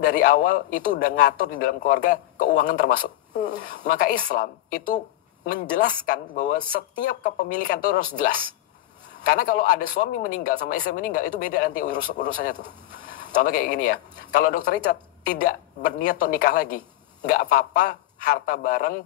dari awal itu udah ngatur di dalam keluarga keuangan termasuk. Maka Islam itu menjelaskan bahwa setiap kepemilikan itu harus jelas. Karena kalau ada suami meninggal sama istri meninggal itu beda nanti urusannya tuh. Contoh kayak gini ya. Kalau Dr. Richard tidak berniat untuk nikah lagi, nggak apa-apa harta bareng,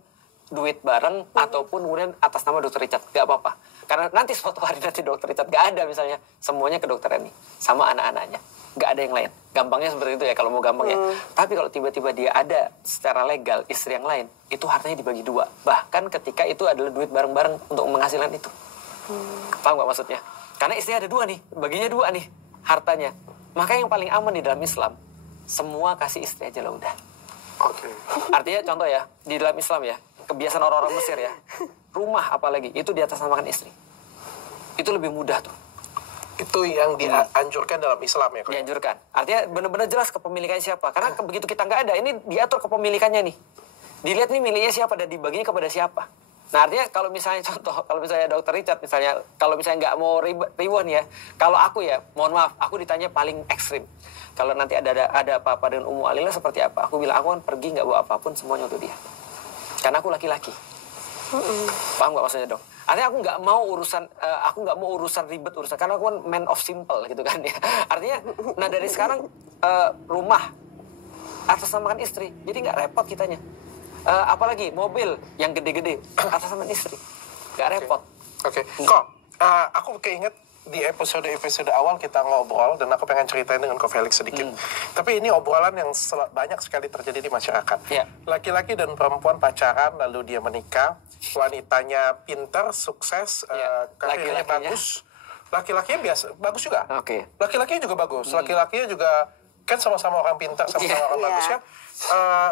duit bareng, ataupun kemudian atas nama Dr. Richard, nggak apa-apa. Karena nanti suatu hari nanti Dr. Richard nggak ada misalnya, semuanya ke Dr. Eni sama anak-anaknya, nggak ada yang lain. Gampangnya seperti itu ya kalau mau gampang ya. Tapi kalau tiba-tiba dia ada secara legal istri yang lain, itu hartanya dibagi dua. Bahkan ketika itu adalah duit bareng-bareng untuk menghasilkan itu. Paham nggak maksudnya? Karena istrinya ada dua nih, baginya dua nih hartanya. Maka yang paling aman di dalam Islam, semua kasih istri aja lah udah. Oke. Artinya contoh ya, di dalam Islam ya, kebiasaan orang-orang Mesir ya, rumah apalagi, itu di atas namakan istri. Itu lebih mudah tuh. Itu yang dianjurkan dalam Islam ya? Dianjurkan. Artinya benar-benar jelas kepemilikannya siapa. Karena begitu kita nggak ada, ini diatur kepemilikannya nih. Dilihat nih miliknya siapa dan dibaginya kepada siapa. Nah artinya kalau misalnya contoh, kalau misalnya Dr. Richard misalnya, kalau misalnya nggak mau ribuan ya, kalau aku ya, mohon maaf, aku ditanya paling ekstrim. Kalau nanti ada apa-apa dengan Ummu Alila seperti apa, aku bilang aku kan pergi nggak bawa apapun, semuanya untuk dia. Karena aku laki-laki. Paham nggak maksudnya dong? Artinya aku nggak mau urusan ribet karena aku kan man of simple gitu kan ya. Artinya, nah dari sekarang rumah atas namakan istri, jadi nggak repot kitanya. Apalagi mobil yang gede-gede atas nama istri, nggak repot. Oke. Kok aku keinget di episode awal kita ngobrol dan aku pengen ceritain dengan Ko Felix sedikit. Tapi ini obrolan yang banyak sekali terjadi di masyarakat. Laki-laki dan perempuan pacaran lalu dia menikah, wanitanya pinter, sukses, karirnya bagus. Laki-lakinya biasa, bagus juga. Laki-lakinya juga bagus. Laki-lakinya juga kan sama-sama orang pintar, sama-sama orang bagus ya.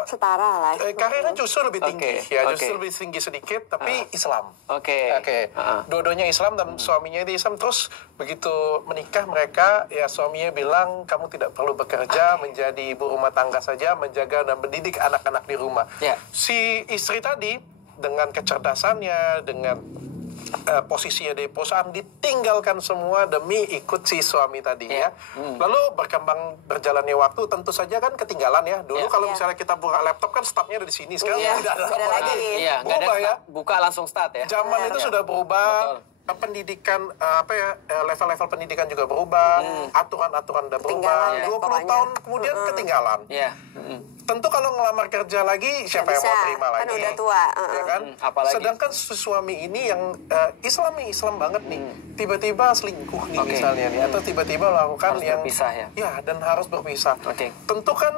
Setara lah. Karirnya justru lebih tinggi, justru lebih tinggi sedikit, tapi Islam. Dua-duanya Islam dan suaminya itu Islam. Terus begitu menikah mereka, ya suaminya bilang kamu tidak perlu bekerja, menjadi ibu rumah tangga saja, menjaga dan mendidik anak-anak di rumah. Si istri tadi dengan kecerdasannya, dengan posisinya di perusahaan ditinggalkan semua demi ikut si suami tadi ya. Lalu berjalannya waktu tentu saja kan ketinggalan ya. Dulu kalau misalnya kita buka laptop kan startnya ada di sini, sekarang tidak ada lagi. Berubah ya. Buka langsung start ya. Zaman itu sudah berubah. Pendidikan level-level pendidikan juga berubah, aturan-aturan udah berubah. 20 tahun kemudian ketinggalan. Tentu kalau ngelamar kerja lagi siapa yang mau terima lagi? Kan udah tua. Ya kan? Sedangkan suami ini yang Islam banget nih, tiba-tiba selingkuh nih misalnya nih, atau tiba-tiba melakukan harus yang berpisah ya. Dan harus berpisah. Tentu kan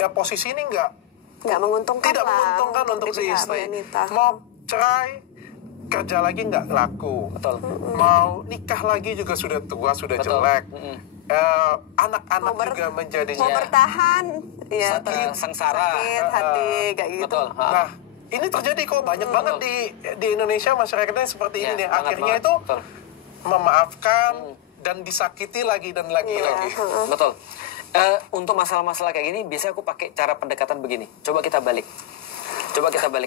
ya posisi ini nggak menguntungkan, tidak menguntungkan untuk si istri. Mau cerai, kerja lagi nggak laku. Mau nikah lagi juga sudah tua, sudah jelek. Anak-anak juga menjadi mau bertahan, ya sengsara, sakit hati kayak gitu. Nah, ini terjadi kok banyak banget di Indonesia, masyarakatnya seperti ini nih. Akhirnya itu memaafkan dan disakiti lagi dan lagi. Betul. Untuk masalah-masalah kayak gini, biasanya aku pakai cara pendekatan begini. Coba kita balik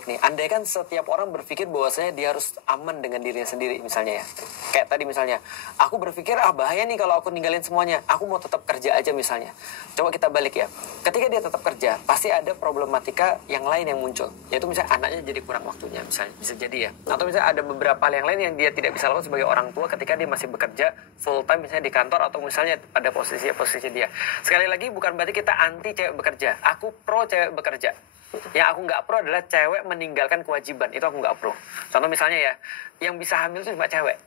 nih. Andai kan setiap orang berpikir bahwasanya dia harus aman dengan dirinya sendiri misalnya ya. Kayak tadi misalnya, aku berpikir bahaya nih kalau aku ninggalin semuanya. Aku mau tetap kerja aja misalnya. Coba kita balik ya. Ketika dia tetap kerja, pasti ada problematika yang lain yang muncul. Yaitu misalnya anaknya jadi kurang waktunya misalnya. Bisa jadi ya. Atau misalnya ada beberapa hal yang lain yang dia tidak bisa lakukan sebagai orang tua ketika dia masih bekerja full time misalnya di kantor atau misalnya pada posisi dia. Sekali lagi bukan berarti kita anti cewek bekerja. Aku pro cewek bekerja. Yang aku nggak pro adalah cewek meninggalkan kewajiban. Itu aku nggak pro. Contoh misalnya ya, yang bisa hamil itu cuma cewek.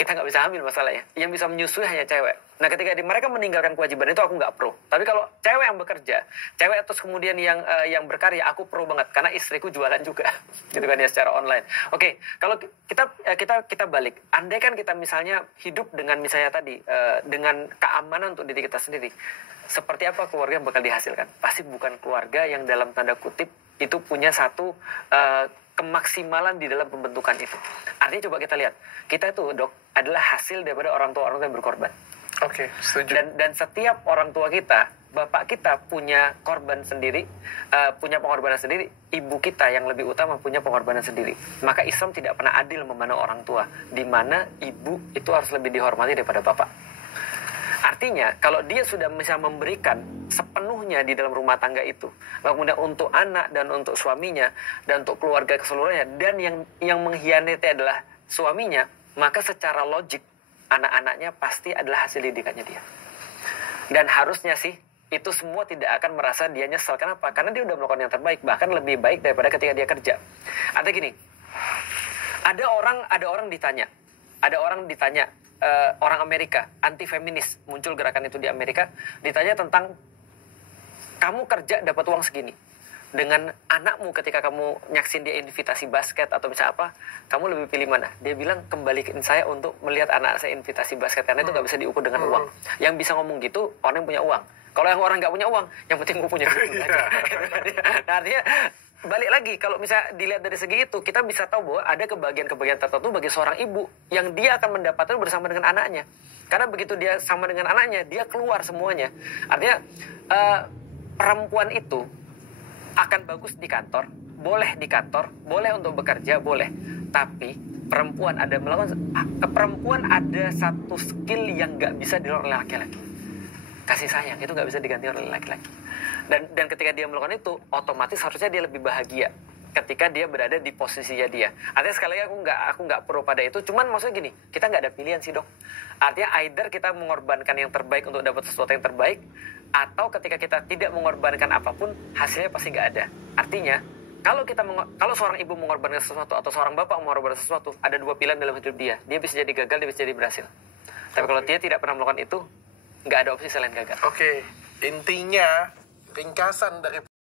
Kita nggak bisa hamil masalahnya. Yang bisa menyusui hanya cewek. Nah ketika mereka meninggalkan kewajiban itu aku nggak pro. Tapi kalau cewek yang bekerja, cewek terus kemudian yang berkarya, aku pro banget. Karena istriku jualan juga. Gitu kan ya, secara online. Oke, kalau kita balik. Andai kan kita misalnya hidup dengan misalnya tadi, dengan keamanan untuk diri kita sendiri. Seperti apa keluarga yang bakal dihasilkan? Pasti bukan keluarga yang dalam tanda kutip itu punya satu kemaksimalan di dalam pembentukan itu. Artinya coba kita lihat, kita itu adalah hasil daripada orang tua yang berkorban. Setuju. Dan setiap orang tua kita, bapak kita punya korban sendiri, punya pengorbanan sendiri. Ibu kita yang lebih utama punya pengorbanan sendiri. Maka Islam tidak pernah adil memandang orang tua, di mana ibu itu harus lebih dihormati daripada bapak. Artinya kalau dia sudah bisa memberikan sepenuhnya di dalam rumah tangga itu, lalu kemudian untuk anak dan untuk suaminya dan untuk keluarga keseluruhannya, dan yang mengkhianati adalah suaminya, maka secara logik anak-anaknya pasti adalah hasil didikannya dia. Dan harusnya sih itu semua tidak akan merasa dia nyesel. Kenapa? Karena dia udah melakukan yang terbaik, bahkan lebih baik daripada ketika dia kerja. Artinya gini, ada orang ditanya, orang Amerika, anti feminis, muncul gerakan itu di Amerika, ditanya tentang kamu kerja dapat uang segini, dengan anakmu ketika kamu nyaksin dia invitasi basket atau misalnya apa, kamu lebih pilih mana? Dia bilang, kembalikan saya untuk melihat anak saya invitasi basket, karena itu gak bisa diukur dengan uang. Yang bisa ngomong gitu orang yang punya uang. Kalau yang orang gak punya uang, yang penting gue punya duit aja. Nah, artinya balik lagi, kalau misalnya dilihat dari segi itu, kita bisa tahu bahwa ada kebahagiaan-kebahagiaan tertentu bagi seorang ibu yang dia akan mendapatkan bersama dengan anaknya. Karena begitu dia sama dengan anaknya, dia keluar semuanya. Artinya perempuan itu akan bagus di kantor, boleh untuk bekerja, boleh. Tapi perempuan ada satu skill yang nggak bisa dilakukan oleh laki-laki. Kasih sayang itu nggak bisa diganti oleh laki-laki. Dan ketika dia melakukan itu, otomatis harusnya dia lebih bahagia ketika dia berada di posisinya dia. Artinya sekali lagi aku nggak pro pada itu. Cuman maksudnya gini, kita nggak ada pilihan sih, Dok. Artinya either kita mengorbankan yang terbaik untuk dapat sesuatu yang terbaik, atau ketika kita tidak mengorbankan apapun, hasilnya pasti nggak ada. Artinya kalau seorang ibu mengorbankan sesuatu atau seorang bapak mengorbankan sesuatu, ada dua pilihan dalam hidup dia. Dia bisa jadi gagal, dia bisa jadi berhasil. Tapi kalau dia tidak pernah melakukan itu, nggak ada opsi selain gagal. Intinya ringkasan dari